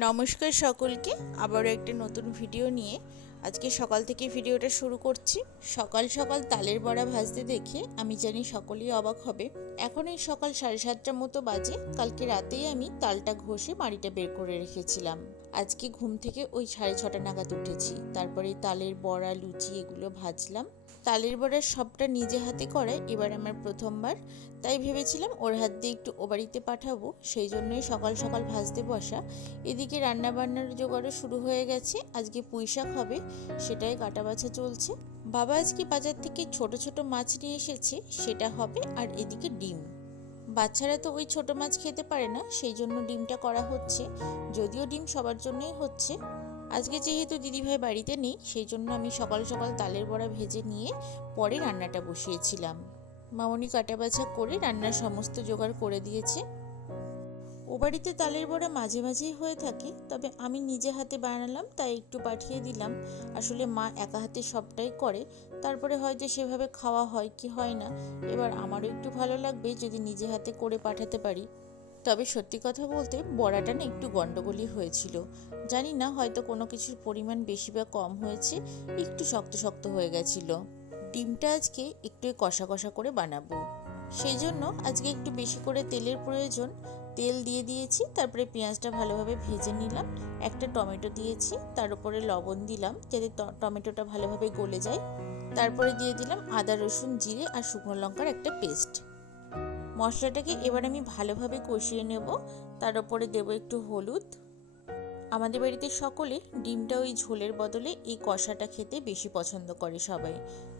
নমস্কার সকলকে, আবারও একটা নতুন ভিডিও নিয়ে আজকে সকাল থেকে ভিডিওটা শুরু করছি। সকাল সকাল তালের বড়া ভাজতে দেখে আমি জানি সকলেই অবাক হবে। এখন এই সকাল 7:30টার মতো বাজে। কালকে রাতেই আমি তালটা ঘষে বাড়িটা বের করে রেখেছিলাম। আজকে ঘুম থেকে ওই 6:30 নাগাদ উঠেছি। তারপরে তালের বড়া, লুচি এগুলো ভাজলাম। তালের বড়ার সবটা নিজে হাতে করায় এবার আমার প্রথমবার, তাই ভেবেছিলাম ওর হাত দিয়ে একটু ও বাড়িতে পাঠাবো, সেই জন্যই সকাল সকাল ভাজতে বসা। এদিকে রান্না বান্নার জোগাড়ও শুরু হয়ে গেছে। আজকে পুঁই শাক হবে, সেটাই কাটা বাছা চলছে। বাবা আজকে বাজার থেকে ছোট ছোট মাছ নিয়ে এসেছে, সেটা হবে। আর এদিকে ডিম, বাচ্চারা তো ওই ছোট মাছ খেতে পারে না, সেই জন্য ডিমটা করা হচ্ছে। যদিও ডিম সবার জন্যই হচ্ছে। আজকে যেহেতু দিদিভাই বাড়িতে নেই, সেই জন্য আমি সকাল সকাল তালের বড়া ভেজে নিয়ে পরে রান্নাটা বসিয়েছিলাম। মামনি কাটা বাছা করে রান্নার সমস্ত জোগাড় করে দিয়েছে। ও বাড়িতে তালের বড়া মাঝে মাঝেই হয়ে থাকে, তবে আমি নিজে হাতে বানালাম তাই একটু পাঠিয়ে দিলাম। আসলে মা একা হাতে সবটাই করে, তারপরে হয়তো সেভাবে খাওয়া হয় কি হয় না। এবার আমারও একটু ভালো লাগবে যদি নিজে হাতে করে পাঠাতে পারি। তবে সত্যি কথা বলতে বড়াটা না একটু গন্ডগোলই হয়েছিল। জানি না, হয়তো কোনো কিছুর পরিমাণ বেশি বা কম হয়েছে, একটু শক্ত শক্ত হয়ে গেছিল। ডিমটা আজকে একটু কষা কষা করে বানাবো, সেই জন্য আজকে একটু বেশি করে তেলের প্রয়োজন। তেল দিয়ে দিয়েছি, তারপরে পেঁয়াজটা ভালোভাবে ভেজে নিলাম। একটা টমেটো দিয়েছি, তার উপরে লবণ দিলাম যাতে টমেটোটা ভালোভাবে গলে যায়। তারপরে দিয়ে দিলাম আদা, রসুন, জিরে আর শুকনো লঙ্কার একটা পেস্ট। মশলাটাকে এবার আমি ভালোভাবে কষিয়ে নেব। তার উপরে দেবো একটু হলুদ। আমাদের বাড়িতে সকলে ডিমটা ওই ঝোলের বদলে এই কষাটা খেতে বেশি পছন্দ করে সবাই।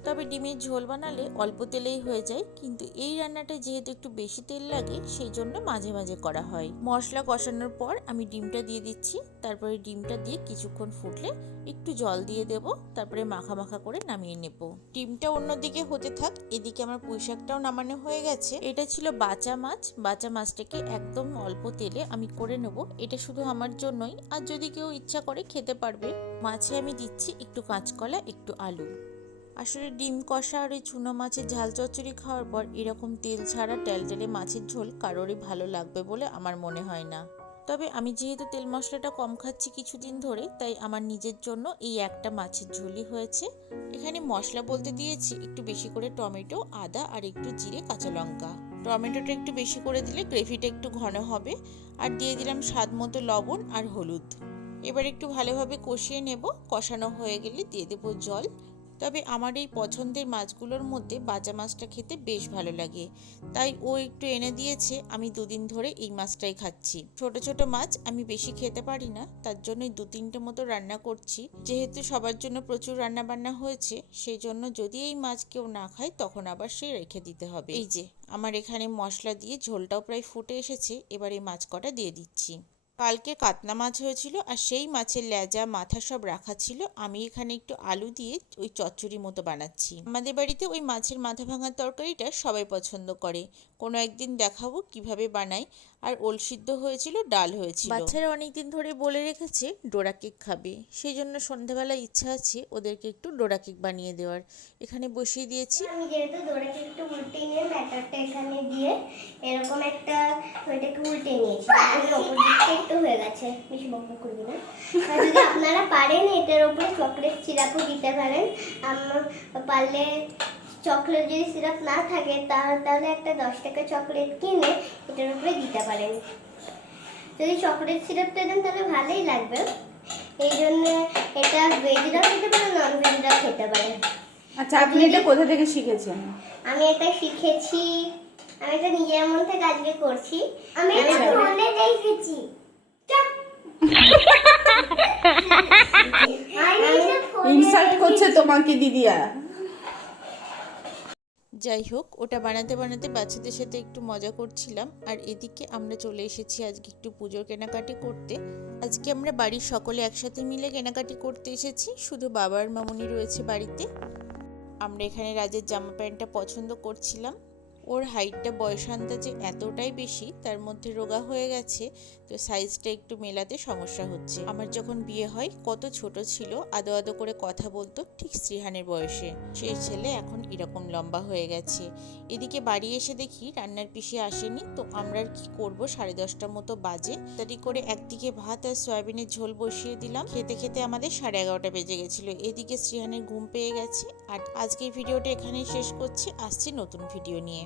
তবে ডিমের ঝোল বানালে অল্প তেলেই হয়ে যায়, কিন্তু এই রান্নাটা যেহেতু একটু বেশি তেল লাগে, সেই জন্য মাঝে মাঝে করা হয়। মশলা কষানোর পর আমি ডিমটা দিয়ে দিচ্ছি। তারপরে ডিমটা দিয়ে কিছুক্ষণ ফুটলে একটু জল দিয়ে দেব, তারপরে মাখা মাখা করে নামিয়ে নেব। ডিমটা অন্যদিকে হতে থাক, এদিকে আমার পুঁই শাকটাও নামানো হয়ে গেছে। এটা ছিল বাচা মাছ। বাচা মাছটাকে একদম অল্প তেলে আমি করে নেব। এটা শুধু আমার জন্যই, আর যদি কেউ ইচ্ছা করে খেতে পারবে। মাছে আমি দিচ্ছি একটু কাঁচকলা, একটু আলু। আসলে ডিম কষা আর এই চুনো মাছের ঝাল চচ্চড়ি খাওয়ার পর এরকম তেল ছাড়া টেলটেলে মাছের ঝোল কারোরই ভালো লাগবে বলে আমার মনে হয় না। তবে আমি যেহেতু তেল মশলাটা কম খাচ্ছি কিছুদিন ধরে, তাই আমার নিজের জন্য এই একটা মাছের ঝোলই হয়েছে। এখানে মশলা বলতে দিয়েছি একটু বেশি করে টমেটো, আদা আর একটু জিরে, কাঁচা লঙ্কা। টমেটোটা একটু বেশি করে দিলে গ্রেভিটা একটু ঘন হবে। আর দিয়ে দিলাম স্বাদ মতো লবণ আর হলুদ। এবার একটু ভালোভাবে কষিয়ে নেব। কষানো হয়ে গেলে দিয়ে দেবো জল। তবে আমার এই পছন্দের মাছগুলোর মধ্যে বাজা মাছটা খেতে বেশ ভালো লাগে, তাই ও একটু এনে দিয়েছে। আমি দুদিন ধরে এই মাছটাই খাচ্ছি। ছোট ছোট মাছ আমি বেশি খেতে পারি না, তার জন্যই 2-3টে মতো রান্না করছি। যেহেতু সবার জন্য প্রচুর রান্না বান্না হয়েছে, সেই জন্য যদি এই মাছ কেউ না খায় তখন আবার সে রেখে দিতে হবে। এই যে আমার এখানে মশলা দিয়ে ঝোলটাও প্রায় ফুটে এসেছে, এবার এই মাছ কটা দিয়ে দিচ্ছি। কালকে কাতলা মাছ হয়েছিল, আর সেই মাছের লেজা মাথা সব রাখা ছিল। আমি এখানে একটু আলু দিয়ে ওই চচ্চড়ি মতো বানাচ্ছি। আমাদের বাড়িতে ওই মাছের মাথা ভাঙার তরকারিটা সবাই পছন্দ করে। কোনো একদিন দেখাবো কিভাবে বানাই। আর ওল সিদ্ধ হয়েছিল, ডাল হয়েছিল। বাচ্চারা অনেকদিন ধরে বলে রেখেছে ডোরা কেক খাবে, সেই জন্য সন্ধ্যাবেলা ইচ্ছা আছে ওদেরকে একটু ডোরা কেক বানিয়ে দেওয়ার। এখানে বসিয়ে দিয়েছি। আমি যেহেতু ডোরা কেকটা উল্টে নিয়ে ব্যাটারটা এখানে দিয়ে এরকম একটা ওইটাকে উল্টে নিয়েছি, ওপর দিকটা একটু হয়ে গেছে, বেশি বকবক করবি না। আর যদি আপনারা পারেন এটার উপরে চকলেট সিরাপও দিতে পারেন। আমার পারলে চকলেট যদি সিরাপ না থাকে তাহলে একটা 10 টাকা চকলেট কিনে এটার উপরে দিতে পারেন। যদি চকলেট সিরাপটা দেন তাহলে ভালোই লাগবে। এই জন্য এটা ভেজরাও খেতে পারেন, নন ভেজরাও খেতে পারেন। আচ্ছা, আপনি এটা কোথা থেকে শিখেছেন? আমি এটা শিখেছি, আমি এটা নিজের মন থেকে আজকে করছি। আমি এটা ফোনে দেখেছি। ইনসাল্ট করছে তোমাকে দিদিয়া। যাই হোক, ওটা বানাতে বানাতে বাচ্চাদের সাথে একটু মজা করছিলাম। আর এদিকে আমরা চলে এসেছি আজকে একটু পুজোর কেনাকাটি করতে। আজকে আমরা বাড়ির সকলে একসাথে মিলে কেনাকাটি করতে এসেছি, শুধু বাবার মামুনি রয়েছে বাড়িতে। আমরা এখানে রাজের জামা প্যান্টটা পছন্দ করছিলাম। ওর হাইটটা বয়স আন্দাজে এতটাই বেশি, তার মধ্যে রোগা হয়ে গেছে, তো সাইজটা একটু মেলাতে সমস্যা হচ্ছে। আমার যখন বিয়ে হয় কত ছোট ছিল, আদো আদো করে কথা বলতো ঠিক শ্রীহানের বয়সে। সেই ছেলে এখন এরকম লম্বা হয়ে গেছে। এদিকে বাড়ি এসে দেখি রান্নার পিসি আসেনি, তো আমরা আর কি করবো, 10:30 মতো বাজে। তাড়াতাড়ি করে একদিকে ভাত আর সয়াবিনের ঝোল বসিয়ে দিলাম। খেতে খেতে আমাদের 11:30 বেজে গেছিল। এদিকে শ্রীহানের ঘুম পেয়ে গেছে। আর আজকের ভিডিওটা এখানেই শেষ করছি, আসছি নতুন ভিডিও নিয়ে।